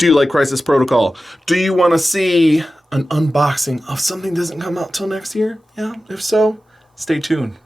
Do you like Crisis Protocol? Do you want to see an unboxing of something that doesn't come out till next year? Yeah, if so, stay tuned.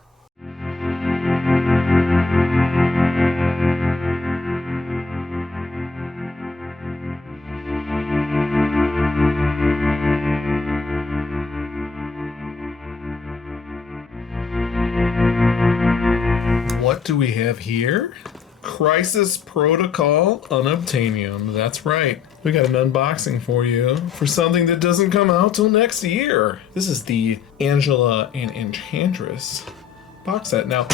What do we have here? Crisis Protocol Unobtainium. That's right. We got an unboxing for you for something that doesn't come out till next year. This is the Angela and Enchantress box set. Now,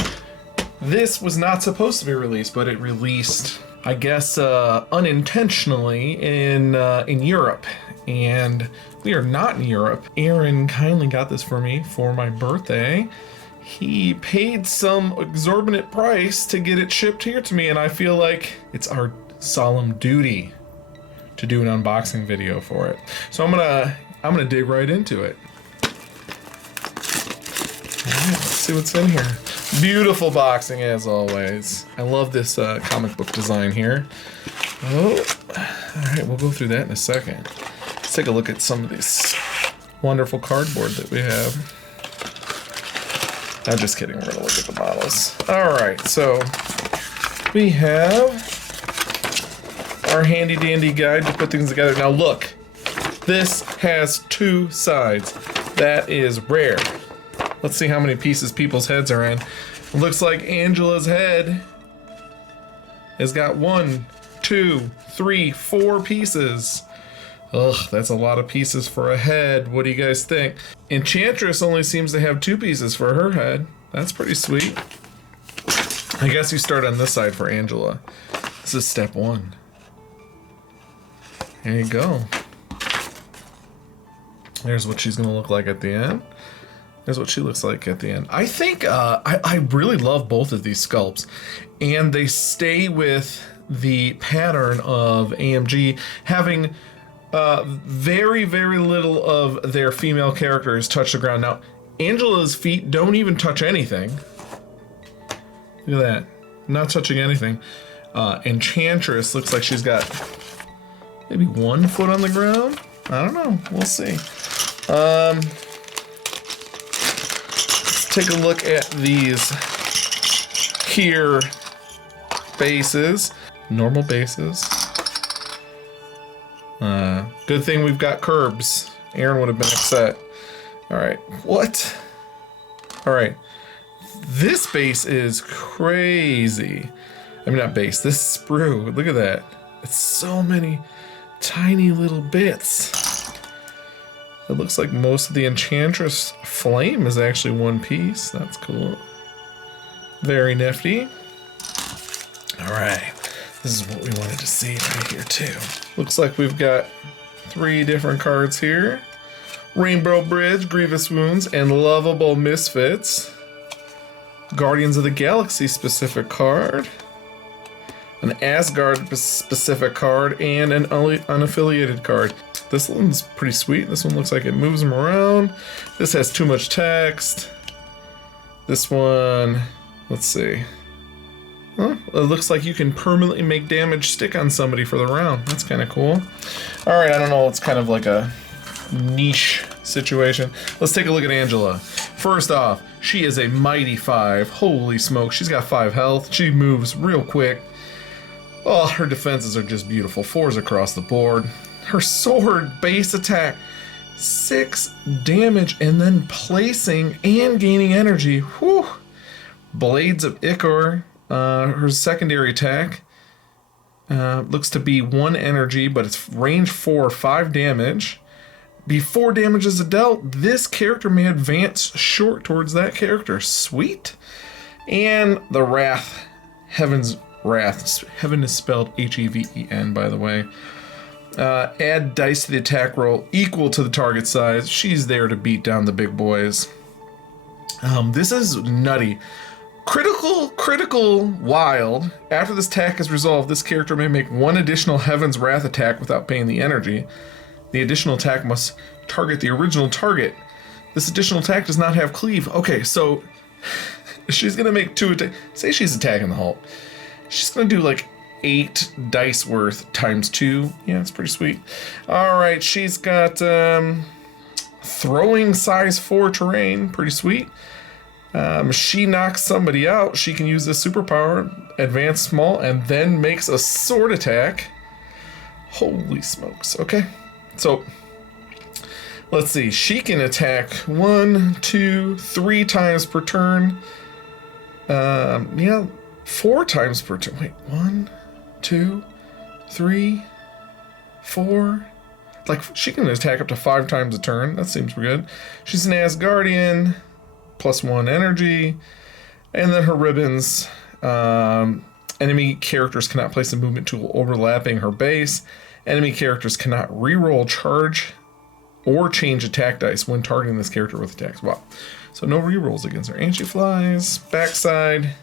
this was not supposed to be released, but it released, I guess, unintentionally in Europe. And we are not in Europe. Aaron kindly got this for me for my birthday. He paid some exorbitant price to get it shipped here to me, and I feel like it's our solemn duty to do an unboxing video for it. So I'm gonna dig right into it. All right, let's see what's in here. Beautiful boxing as always. I love this comic book design here. Oh, all right, we'll go through that in a second. Let's take a look at some of this wonderful cardboard that we have. I'm just kidding, we're gonna look at the models. All right, so we have our handy dandy guide to put things together. Now look, this has two sides. That is rare. Let's see how many pieces people's heads are in. It looks like Angela's head has got 1, 2, 3, 4 pieces. Ugh, that's a lot of pieces for a head. What do you guys think? Enchantress only seems to have 2 pieces for her head. That's pretty sweet. I guess you start on this side for Angela. This is step 1. There you go. There's what she's gonna look like at the end. There's what she looks like at the end. I think I really love both of these sculpts, and they stay with the pattern of AMG having very, very little of their female characters touch the ground. Now, Angela's feet don't even touch anything. Look at that. Not touching anything. Enchantress looks like she's got maybe 1 foot on the ground. I don't know. We'll see. Let's take a look at these here bases. Normal bases. Good thing we've got curbs. Aaron would have been upset. All right, what? All right, this base is crazy. I mean, not base, this sprue. Look at that. It's so many tiny little bits. It looks like most of the Enchantress flame is actually 1 piece. That's cool. Very nifty. All right. This is what we wanted to see right here too. Looks like we've got 3 different cards here. Rainbow Bridge, Grievous Wounds, and Lovable Misfits. Guardians of the Galaxy specific card. An Asgard specific card, and an unaffiliated card. This one's pretty sweet. This one looks like it moves them around. This has too much text. This one, let's see. Huh? It looks like you can permanently make damage stick on somebody for the round. That's kind of cool. All right, I don't know. It's kind of like a niche situation. Let's take a look at Angela. First off, she is a mighty 5. Holy smoke, she's got 5 health. She moves real quick. Oh, her defenses are just beautiful. 4s across the board. Her sword base attack, 6 damage, and then placing and gaining energy. Whew. Blades of Ichor. Her secondary attack looks to be 1 energy, but it's range 4, 5 damage. Before damage is dealt, this character may advance short towards that character. Sweet. And the Wrath, Heaven's Wrath. Heaven is spelled Heaven, by the way. Add dice to the attack roll equal to the target size. She's there to beat down the big boys. This is nutty. Critical, wild. After this attack is resolved, this character may make 1 additional Heaven's Wrath attack without paying the energy. The additional attack must target the original target. This additional attack does not have cleave. Okay, so she's gonna make 2 attacks. Say she's attacking the Hulk. She's gonna do like 8 dice worth times 2. Yeah, it's pretty sweet. All right, she's got throwing size 4 terrain. Pretty sweet. She knocks somebody out. She can use this superpower, advance small, and then makes a sword attack. Holy smokes. Okay, so let's see. She can attack 1, 2, 3 times per turn. Yeah, 4 times per turn. Wait, 1, 2, 3, 4. Like, she can attack up to 5 times a turn. That seems good. She's an Asgardian, +1 energy. And then her ribbons. Enemy characters cannot place a movement tool overlapping her base. Enemy characters cannot reroll charge or change attack dice when targeting this character with attacks. Wow. So no rerolls against her. And she flies. Backside.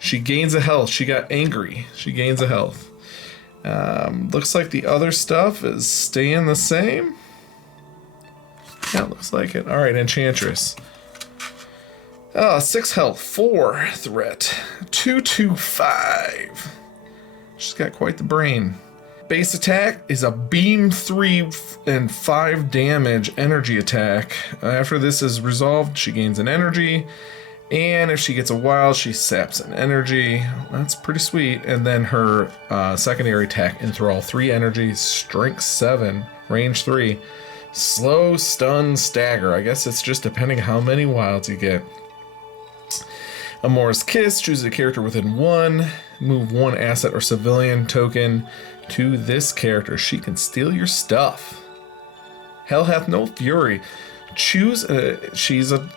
She gains a health. She got angry. She gains a health. Looks like the other stuff is staying the same. Yeah, looks like it. Alright, Enchantress. 6 health, 4 threat, 225. She's got quite the brain. Base attack is a beam 3 and 5 damage energy attack. After this is resolved, she gains an energy. And if she gets a wild, she saps an energy. That's pretty sweet. And then her secondary attack, enthrall 3 energy, strength 7, range 3, slow, stun, stagger. I guess it's just depending how many wilds you get. Amor's Kiss, choose a character within 1, move 1 asset or civilian token to this character. She can steal your stuff. Hell hath no fury. Choose, she's a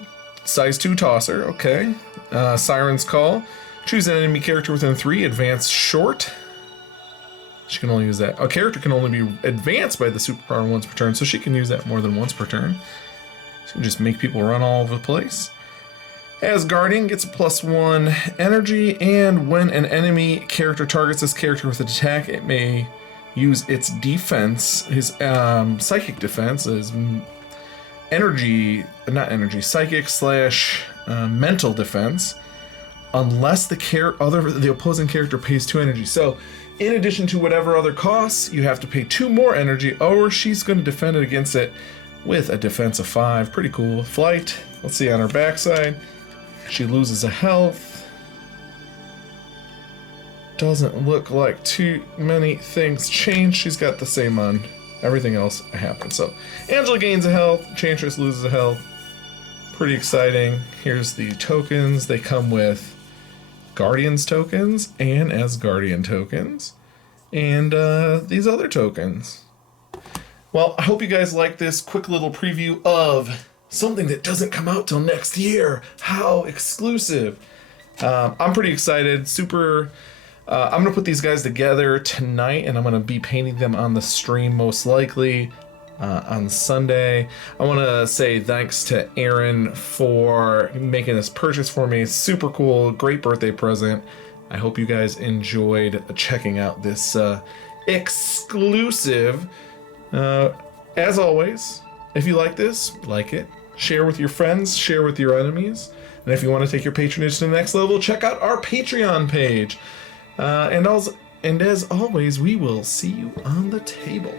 size 2 tosser, okay. Siren's Call, choose an enemy character within 3, advance short. She can only use that. A character can only be advanced by the superpower once per turn, so she can use that more than once per turn. She can just make people run all over the place. Asgardian gets a +1 energy, and when an enemy character targets this character with an attack, it may use its defense, his psychic defense, is psychic / mental defense, unless the opposing character pays 2 energy. So, in addition to whatever other costs, you have to pay 2 more energy, or she's going to defend it against it with a defense of 5. Pretty cool. Flight. Let's see on her backside. She loses a health. Doesn't look like too many things change. She's got the same on everything else happens. So Angela gains a health. Enchantress loses a health. Pretty exciting. Here's the tokens. They come with Guardians tokens and Asgardian tokens. And these other tokens. Well, I hope you guys like this quick little preview of something that doesn't come out till next year. How exclusive. I'm pretty excited. I'm going to put these guys together tonight, and I'm going to be painting them on the stream most likely on Sunday. I want to say thanks to Aaron for making this purchase for me. Super cool. Great birthday present. I hope you guys enjoyed checking out this exclusive. As always, if you like this, like it. Share with your friends, share with your enemies. And if you want to take your patronage to the next level, check out our Patreon page. And as always, we will see you on the table.